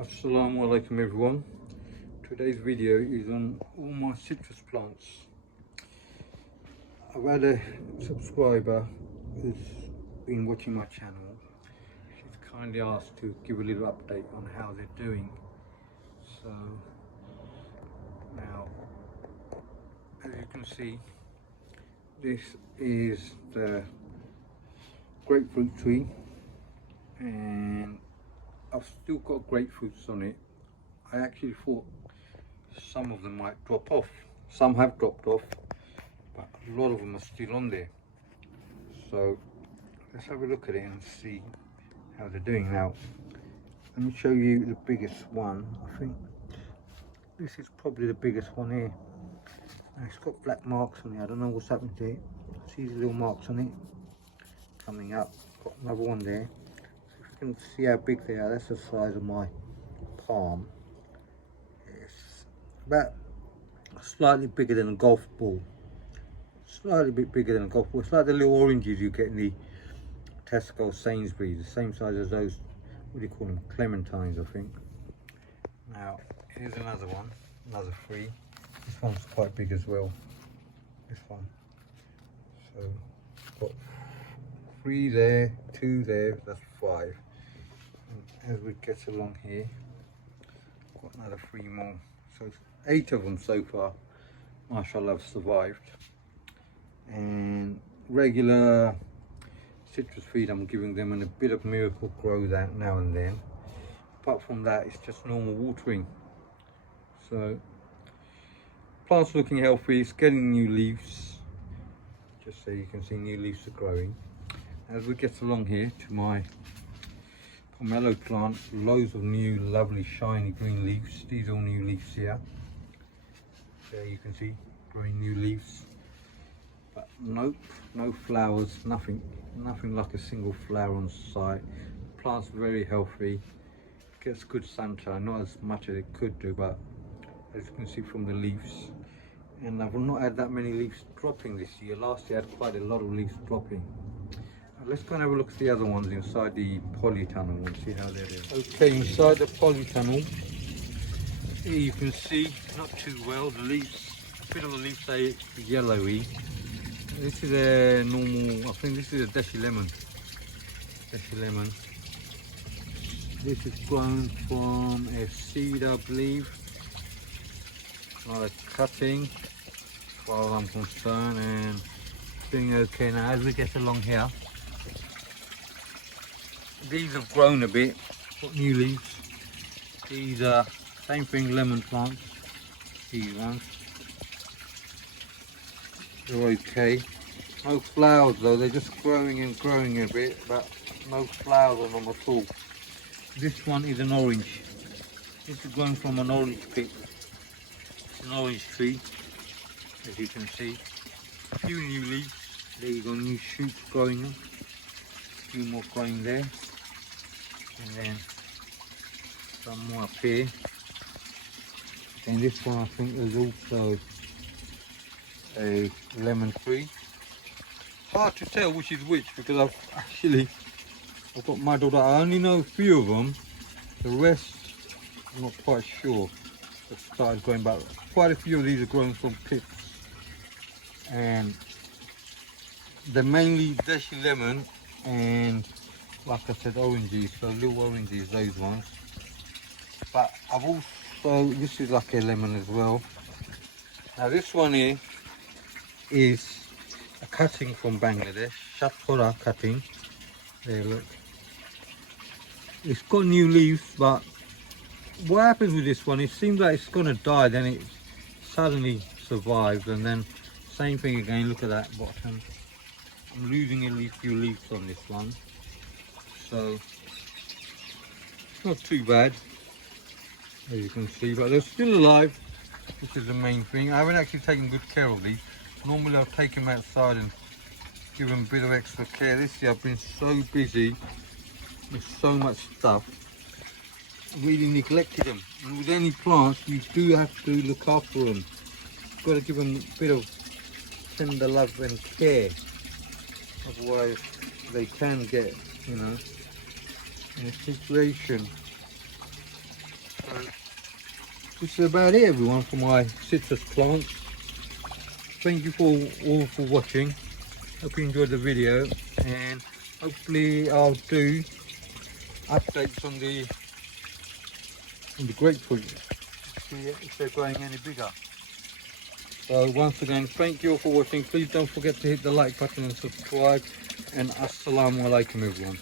Assalamu alaikum everyone. Today's video is on all my citrus plants. I've had a subscriber who's been watching my channel. She's kindly asked to give a little update on how they're doing. So now, as you can see, this is the grapefruit tree, and I've still got grapefruits on it. I actually thought some of them might drop off. Some have dropped off, but a lot of them are still on there. So let's have a look at it and see how they're doing. Now, let me show you the biggest one. I think this is probably the biggest one here. And it's got black marks on it. I don't know what's happened to it. See the little marks on it coming up. Got another one there. You can see how big they are. That's the size of my palm. It's about slightly bigger than a golf ball. Slightly bit bigger than a golf ball. It's like the little oranges you get in the Tesco, Sainsbury's, the same size as those, what do you call them, clementines, I think. Now here's another one, another three. This one's quite big as well, this one. So got three there, two there, that's five. And as we get along here, got another three more. So it's 8 of them so far, mashallah, have survived. And regular citrus feed I'm giving them, and a bit of miracle grow that now and then. Apart from that, it's just normal watering. So plant's looking healthy, it's getting new leaves, just so you can see new leaves are growing. As we get along here to my pomelo plant, loads of new lovely shiny green leaves. These are all new leaves here. There you can see growing new leaves, but nope, no flowers, nothing like a single flower on site. Plant's very healthy, gets good sunshine, not as much as it could do, but as you can see from the leaves. And I've not had that many leaves dropping this year. Last year I had quite a lot of leaves dropping. Let's go and have a look at the other ones inside the polytunnel and see how they're doing. Okay, inside the polytunnel, here you can see, not too well, the leaves, a bit of the leaves are yellowy. This is a normal, I think this is a deshi lemon. Deshi lemon. This is grown from a seed, I believe. Not a cutting, as far as I'm concerned, and doing okay. Now as we get along here, these have grown a bit, got new leaves. These are same thing, lemon plants, these ones. They're okay. No flowers though, they're just growing and growing a bit, but no flowers on them at all. This one is an orange. This is grown from an orange pit. It's an orange tree, as you can see. A few new leaves. There you go, new shoots growing up. A few more growing there. And then some more up here. And this one I think is also a lemon tree. Hard to tell which is which because I've got muddled up. I only know a few of them. The rest I'm not quite sure. They've started growing back. Quite a few of these are growing from pits. And they're mainly deshi lemon and, like I said, oranges, so little oranges, those ones. But I've also, this is like a lemon as well. Now this one here is a cutting from Bangladesh, Shathora cutting. There, look. It's got new leaves, but what happens with this one, it seems like it's gonna die, then it suddenly survives, and then same thing again. Look at that bottom. I'm losing a few leaves on this one. So it's not too bad, as you can see, but they're still alive, which is the main thing. I haven't actually taken good care of these. Normally I'll take them outside and give them a bit of extra care. This year I've been so busy with so much stuff, I really neglected them. And with any plants you do have to look after them. You've got to give them a bit of tender love and care, otherwise they can get, you know, in a situation this is about it, everyone, for my citrus plants. Thank you all for watching. Hope you enjoyed the video, and hopefully I'll do updates on the grapefruit, see if they're growing any bigger. So once again, thank you all for watching. Please don't forget to hit the like button and subscribe, and assalamu alaikum everyone.